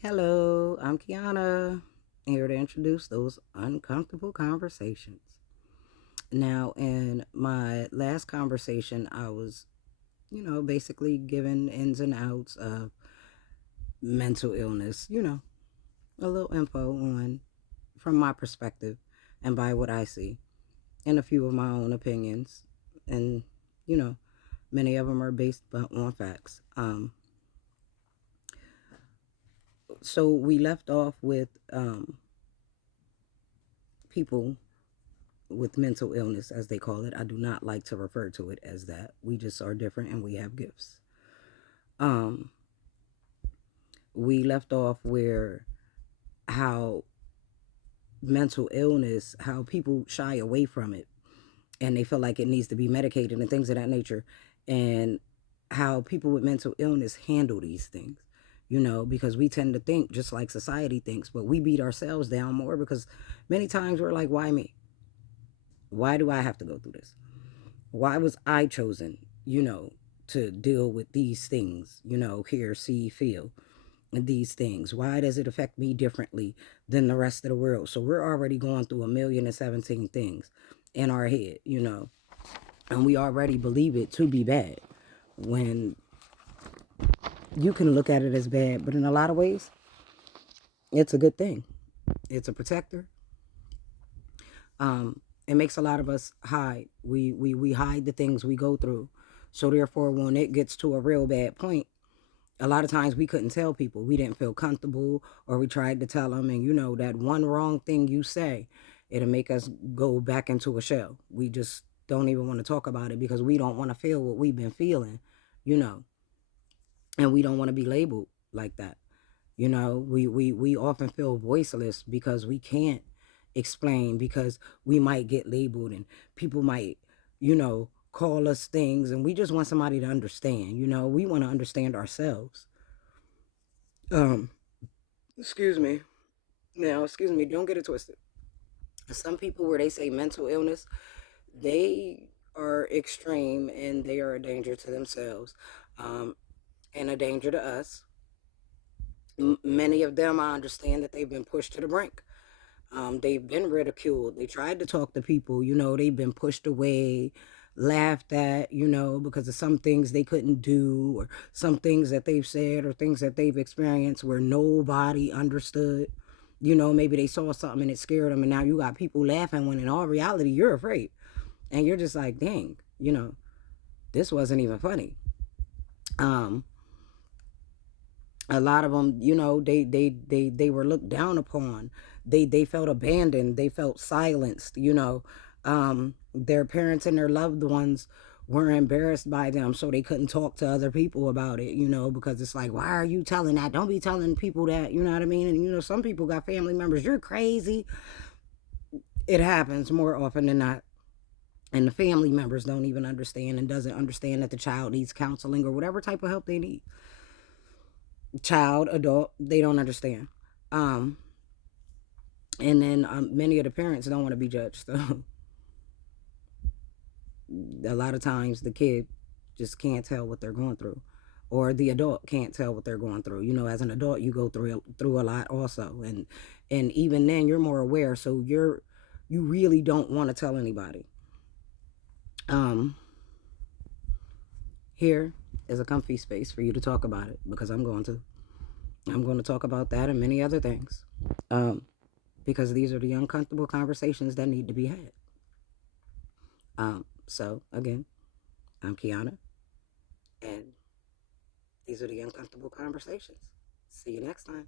Hello, I'm Kiana, here to introduce those uncomfortable conversations. Now, in my last conversation, I was, basically given ins and outs of mental illness, a little info on from my perspective and by what I see, and a few of my own opinions. And, you know, many of them are based on facts. So we left off with people with mental illness, as they call it. I do not like to refer to it as that. We just are different and we have gifts. Um, we left off where how mental illness, how people shy away from it and they feel like it needs to be medicated and things of that nature, and how people with mental illness handle these things. Because we tend to think just like society thinks, but we beat ourselves down more because many times we're like, why me? Why do I have to go through this? Why was I chosen, to deal with these things, hear, see, feel these things? Why does it affect me differently than the rest of the world? So we're already going through 1,017 things in our head, and we already believe it to be bad when you can look at it as bad, but in a lot of ways, it's a good thing. It's a protector. It makes a lot of us hide. We hide the things we go through. So therefore, when it gets to a real bad point, a lot of times we couldn't tell people. We didn't feel comfortable, or we tried to tell them, and that one wrong thing you say, it'll make us go back into a shell. We just don't even want to talk about it because we don't want to feel what we've been feeling, you know, and we don't want to be labeled like that. We often feel voiceless because we can't explain, because we might get labeled and people might, call us things, and we just want somebody to understand. We want to understand ourselves. Um, excuse me. Now, excuse me, don't get it twisted. Some people, where they say mental illness, they are extreme and they are a danger to themselves, um, and a danger to us. Many of them, I understand that they've been pushed to the brink. They've been ridiculed. They tried to talk to people, they've been pushed away, laughed at, because of some things they couldn't do, or some things that they've said, or things that they've experienced where nobody understood. Maybe they saw something and it scared them, and now you got people laughing when in all reality you're afraid. And you're just like, dang, this wasn't even funny. Um, a lot of them, they were looked down upon. They felt abandoned. They felt silenced. Their parents and their loved ones were embarrassed by them, so they couldn't talk to other people about it. Because it's like, why are you telling that? Don't be telling people that. You know what I mean? And some people got family members. You're crazy. It happens more often than not. And the family members don't even understand, and doesn't understand that the child needs counseling or whatever type of help they need. Child, adult, they don't understand. Um, and then many of the parents don't want to be judged. So a lot of times the kid just can't tell what they're going through, or the adult can't tell what they're going through. As an adult, you go through a lot also, and even then you're more aware. So you really don't want to tell anybody. Um, Here is a comfy space for you to talk about it, because I'm going to talk about that and many other things. Um, because these are the uncomfortable conversations that need to be had. So again, I'm Kiana, and these are the uncomfortable conversations. See you next time.